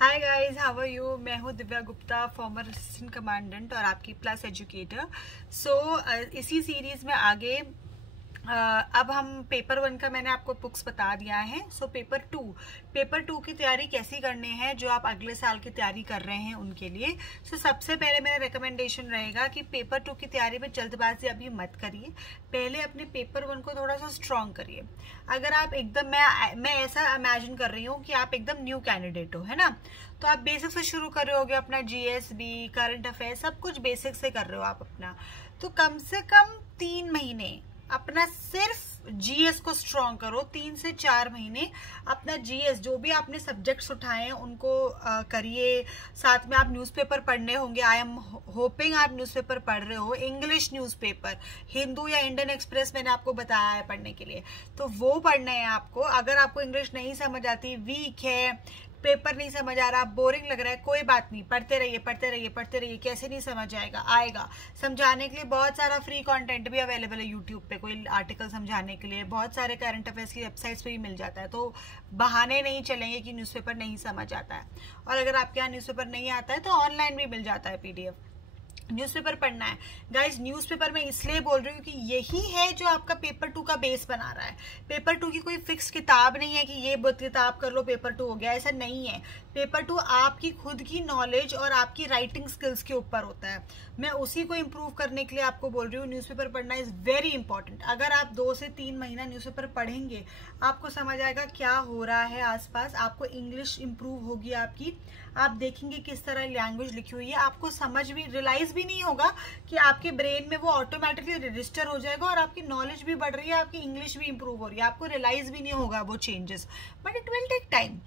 Hi guys, how are you. मैं हूँ Divya Gupta, former assistant commandant और आपकी प्लस एजुकेटर। इसी सीरीज में आगे अब हम पेपर 1 का मैंने आपको बुक्स बता दिया है। पेपर टू की तैयारी कैसी करनी है जो आप अगले साल की तैयारी कर रहे हैं उनके लिए। सबसे पहले मेरा रिकमेंडेशन रहेगा कि पेपर 2 की तैयारी में जल्दबाजी अभी मत करिए। पहले अपने पेपर 1 को थोड़ा सा स्ट्रॉन्ग करिए। अगर आप एकदम मैं ऐसा इमेजिन कर रही हूँ कि आप एकदम न्यू कैंडिडेट हो, है ना, तो आप बेसिक से शुरू कर रहे होगे। अपना जीएसबी, करंट अफेयर सब कुछ बेसिक से कर रहे हो आप अपना। तो कम से कम 3 महीने अपना सिर्फ जीएस को स्ट्रॉन्ग करो। 3 से 4 महीने अपना जीएस, जो भी आपने सब्जेक्ट्स उठाए हैं उनको करिए। साथ में आप न्यूज़पेपर पढ़ने होंगे। आई एम होपिंग आप न्यूज़पेपर पढ़ रहे हो। इंग्लिश न्यूज़पेपर, हिंदू या इंडियन एक्सप्रेस मैंने आपको बताया है पढ़ने के लिए, तो वो पढ़ने हैं आपको। अगर आपको इंग्लिश नहीं समझ आती, वीक है, पेपर नहीं समझ आ रहा, बोरिंग लग रहा है, कोई बात नहीं, पढ़ते रहिए पढ़ते रहिए पढ़ते रहिए। कैसे नहीं समझ आएगा। समझाने के लिए बहुत सारा फ्री कंटेंट भी अवेलेबल है यूट्यूब पे। कोई आर्टिकल समझाने के लिए बहुत सारे करंट अफेयर्स की वेबसाइट्स पे भी मिल जाता है। तो बहाने नहीं चलेंगे कि न्यूज़पेपर नहीं समझ आता है। और अगर आपके यहाँ न्यूज़पेपर नहीं आता है तो ऑनलाइन भी मिल जाता है पीडीएफ। न्यूज़पेपर पढ़ना है गाइज। न्यूज़पेपर मैं इसलिए बोल रही हूँ कि यही है जो आपका पेपर 2 का बेस बना रहा है। पेपर 2 की कोई फिक्स किताब नहीं है कि ये किताब कर लो पेपर 2 हो गया, ऐसा नहीं है। पेपर 2 आपकी खुद की नॉलेज और आपकी राइटिंग स्किल्स के ऊपर होता है। मैं उसी को इम्प्रूव करने के लिए आपको बोल रही हूँ। न्यूज़पेपर पढ़ना इज वेरी इंपॉर्टेंट। अगर आप 2 से 3 महीना न्यूज़पेपर पढ़ेंगे, आपको समझ आएगा क्या हो रहा है आसपास। आपको इंग्लिश इंप्रूव होगी आपकी। आप देखेंगे किस तरह लैंग्वेज लिखी हुई है। आपको समझ भी, रियलाइज भी नहीं होगा कि आपके ब्रेन में वो ऑटोमेटिकली रजिस्टर हो जाएगा और आपकी नॉलेज भी बढ़ रही है, आपकी इंग्लिश भी इंप्रूव हो रही है। आपको रियलाइज भी नहीं होगा वो changes, but it will take time.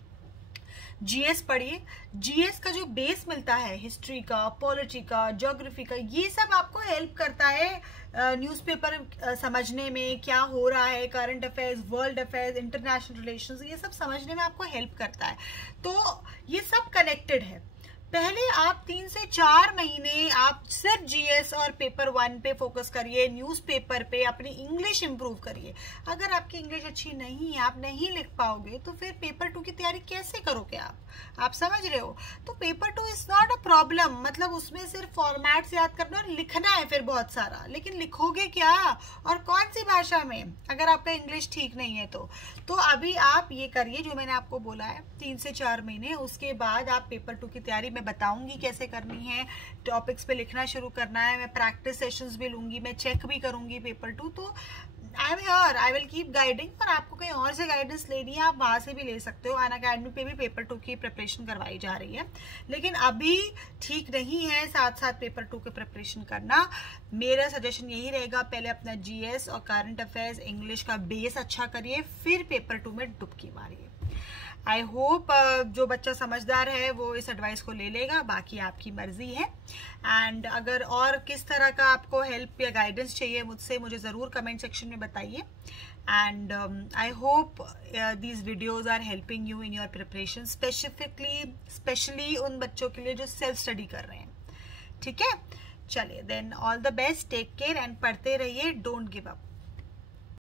GS पढ़िए। जीएस का जो बेस मिलता है, हिस्ट्री का, पॉलिटी का, ज्योग्राफी का, ये सब आपको हेल्प करता है न्यूज़पेपर समझने में क्या हो रहा है। Current affairs, world affairs, international relations, ये सब समझने में आपको हेल्प करता है। तो ये सब कनेक्टेड है। पहले आप 3 से 4 महीने आप सिर्फ जीएस और पेपर 1 पे फोकस करिए। न्यूज़पेपर पे अपनी इंग्लिश इंप्रूव करिए। अगर आपकी इंग्लिश अच्छी नहीं है, आप नहीं लिख पाओगे, तो फिर पेपर 2 की तैयारी कैसे करोगे आप समझ रहे हो। तो paper 2 is not a problem. मतलब उसमें सिर्फ फॉर्मेट्स याद करना और लिखना है फिर बहुत सारा, लेकिन लिखोगे क्या और कौन सी भाषा में, अगर आपका इंग्लिश ठीक नहीं है तो अभी आप ये करिए जो मैंने आपको बोला है, 3 से 4 महीने। उसके बाद आप पेपर 2 की तैयारी बताऊंगी कैसे करनी है। टॉपिक्स पे लिखना शुरू करना है। मैं प्रैक्टिस सेशंस भी लूंगी, मैं चेक भी करूंगी पेपर 2। तो I am here, I will keep guiding. और आपको कहीं और से गाइडेंस लेनी है, आप वहां से भी ले सकते हो। अनअकैडमी पे भी पेपर 2 की प्रिपरेशन करवाई जा रही है, लेकिन अभी ठीक नहीं है साथ साथ पेपर 2 की प्रिपरेशन करना। मेरा सजेशन यही रहेगा, पहले अपना जीएस और करंट अफेयर्स, इंग्लिश का बेस अच्छा करिए, फिर पेपर 2 में डुबकी मारिए। आई होप जो बच्चा समझदार है वो इस एडवाइस को ले लेगा, बाकी आपकी मर्जी है। एंड अगर और किस तरह का आपको हेल्प या गाइडेंस चाहिए मुझसे, मुझे ज़रूर कमेंट सेक्शन में बताइए। And I hope these videos are helping you in your preparation, specially उन बच्चों के लिए जो सेल्फ स्टडी कर रहे हैं। ठीक है, चलिए then all the best, take care and पढ़ते रहिए, डोंट गिव अप।